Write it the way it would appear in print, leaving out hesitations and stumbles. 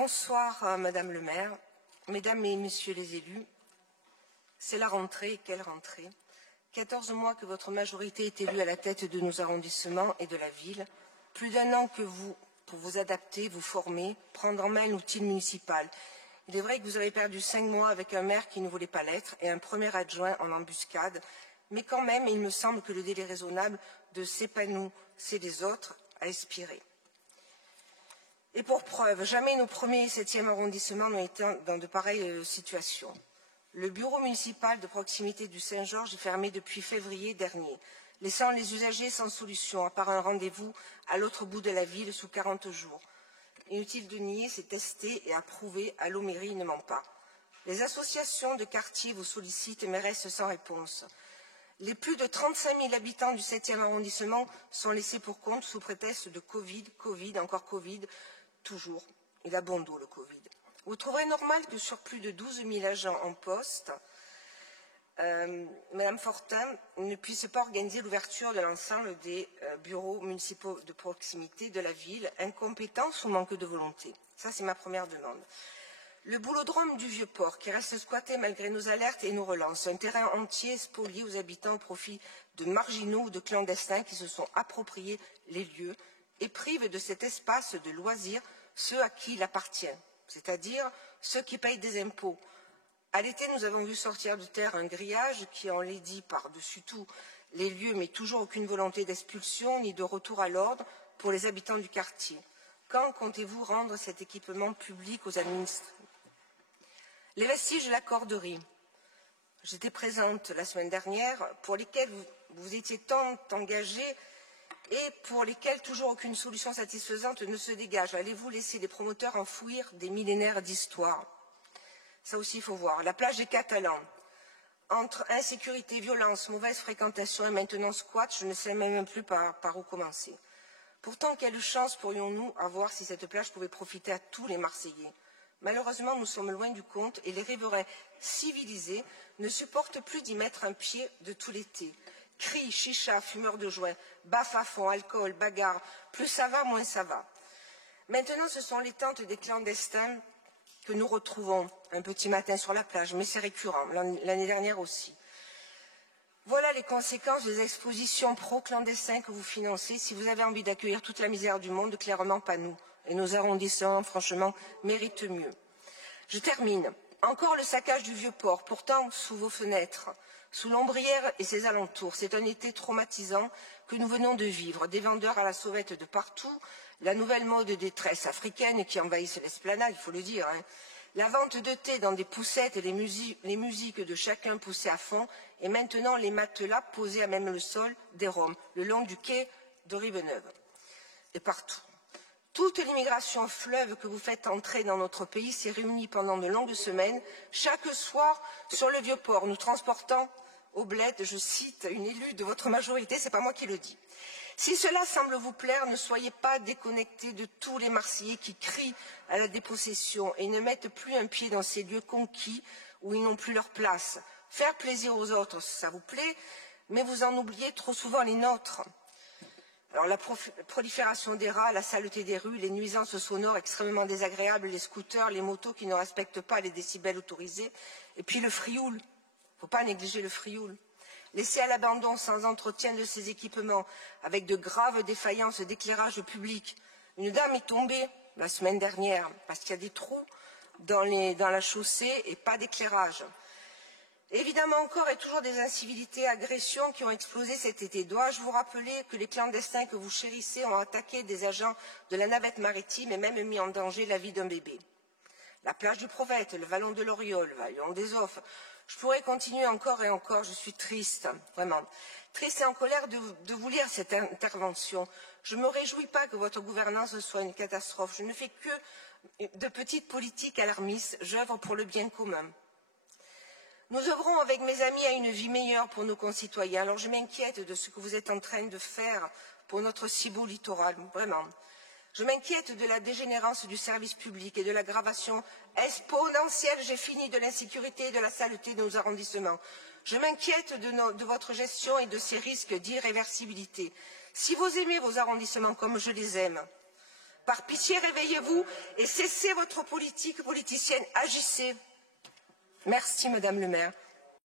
Bonsoir, Madame le maire, Mesdames et Messieurs les élus. C'est la rentrée, quelle rentrée. 14 mois que votre majorité est élue à la tête de nos arrondissements et de la ville. Plus d'un an que vous, pour vous adapter, vous former, prendre en main l'outil municipal. Il est vrai que vous avez perdu 5 mois avec un maire qui ne voulait pas l'être et un premier adjoint en embuscade. Mais quand même, il me semble que le délai raisonnable de c'est pas nous, c'est les autres a expiré. Et pour preuve, jamais nos premiers et 7e arrondissements n'ont été dans de pareilles situations. Le bureau municipal de proximité du Saint-Georges est fermé depuis février dernier, laissant les usagers sans solution, à part un rendez-vous à l'autre bout de la ville sous 40 jours. Inutile de nier, c'est testé et approuvé, Allo Mairie ne ment pas. Les associations de quartier vous sollicitent mais restent sans réponse. Les plus de 35 000 habitants du 7e arrondissement sont laissés pour compte sous prétexte de Covid, encore Covid, toujours. Il a bon dos le Covid. Vous trouverez normal que sur plus de 12 000 agents en poste, Madame Fortin ne puisse pas organiser l'ouverture de l'ensemble des bureaux municipaux de proximité de la ville, incompétence ou manque de volonté. Ça, c'est ma première demande. Le boulodrome du Vieux-Port, qui reste squatté malgré nos alertes et nos relances, un terrain entier spolié aux habitants au profit de marginaux ou de clandestins qui se sont appropriés les lieux et privent de cet espace de loisirs ceux à qui il appartient, c'est-à-dire ceux qui payent des impôts. À l'été, nous avons vu sortir de terre un grillage qui enlaidit par-dessus tout les lieux, mais toujours aucune volonté d'expulsion ni de retour à l'ordre pour les habitants du quartier. Quand comptez-vous rendre cet équipement public aux administrés? Les vestiges de la corderie. J'étais présente la semaine dernière, pour lesquels vous étiez tant engagés et pour lesquels toujours aucune solution satisfaisante ne se dégage. Allez-vous laisser les promoteurs enfouir des millénaires d'histoire? Ça aussi, il faut voir. La plage des Catalans. Entre insécurité, violence, mauvaise fréquentation et maintenant squat, je ne sais même plus par où commencer. Pourtant, quelle chance pourrions-nous avoir si cette plage pouvait profiter à tous les Marseillais? Malheureusement, nous sommes loin du compte et les riverains civilisés ne supportent plus d'y mettre un pied de tout l'été. Cris, chicha, fumeurs de joints, bafafons, alcool, bagarres, plus ça va, moins ça va. Maintenant, ce sont les tentes des clandestins que nous retrouvons un petit matin sur la plage, mais c'est récurrent, l'année dernière aussi. Voilà les conséquences des expositions pro-clandestins que vous financez. Si vous avez envie d'accueillir toute la misère du monde, clairement pas nous. Et nos arrondissements, franchement, méritent mieux. Je termine. Encore le saccage du Vieux-Port, pourtant sous vos fenêtres, sous l'Ombrière et ses alentours. C'est un été traumatisant que nous venons de vivre. Des vendeurs à la sauvette de partout, la nouvelle mode de détresse africaine qui envahissent l'esplanade, il faut le dire. La vente de thé dans des poussettes et les musiques de chacun poussées à fond, et maintenant les matelas posés à même le sol des Roms, le long du quai de Rive-Neuve. Et partout. Toute l'immigration fleuve que vous faites entrer dans notre pays s'est réunie pendant de longues semaines, chaque soir sur le Vieux-Port, nous transportant au bled, je cite une élue de votre majorité, c'est pas moi qui le dis. Si cela semble vous plaire, ne soyez pas déconnectés de tous les Marseillais qui crient à la dépossession et ne mettent plus un pied dans ces lieux conquis où ils n'ont plus leur place. Faire plaisir aux autres, ça vous plaît, mais vous en oubliez trop souvent les nôtres. Alors la prolifération des rats, la saleté des rues, les nuisances sonores extrêmement désagréables, les scooters, les motos qui ne respectent pas les décibels autorisés, et puis le frioul. Il ne faut pas négliger le frioul. Laissé à l'abandon sans entretien de ces équipements, avec de graves défaillances d'éclairage public. Une dame est tombée la semaine dernière parce qu'il y a des trous dans la chaussée et pas d'éclairage. Évidemment encore et toujours des incivilités, agressions qui ont explosé cet été. Dois-je vous rappeler que les clandestins que vous chérissez ont attaqué des agents de la navette maritime et même mis en danger la vie d'un bébé? La plage du Prophète, le vallon de l'Oriole, le vallon des Offres. Je pourrais continuer encore et encore, je suis triste, vraiment. Triste et en colère de vous lire cette intervention. Je ne me réjouis pas que votre gouvernance soit une catastrophe. Je ne fais que de petites politiques alarmistes. J'œuvre pour le bien commun. Nous œuvrons avec mes amis à une vie meilleure pour nos concitoyens. Alors je m'inquiète de ce que vous êtes en train de faire pour notre si beau littoral, vraiment. Je m'inquiète de la dégénérance du service public et de l'aggravation exponentielle, j'ai fini, de l'insécurité et de la saleté de nos arrondissements. Je m'inquiète de votre gestion et de ces risques d'irréversibilité. Si vous aimez vos arrondissements comme je les aime, Par pitié, réveillez-vous et cessez votre politique politicienne. Agissez. Merci, Madame le maire.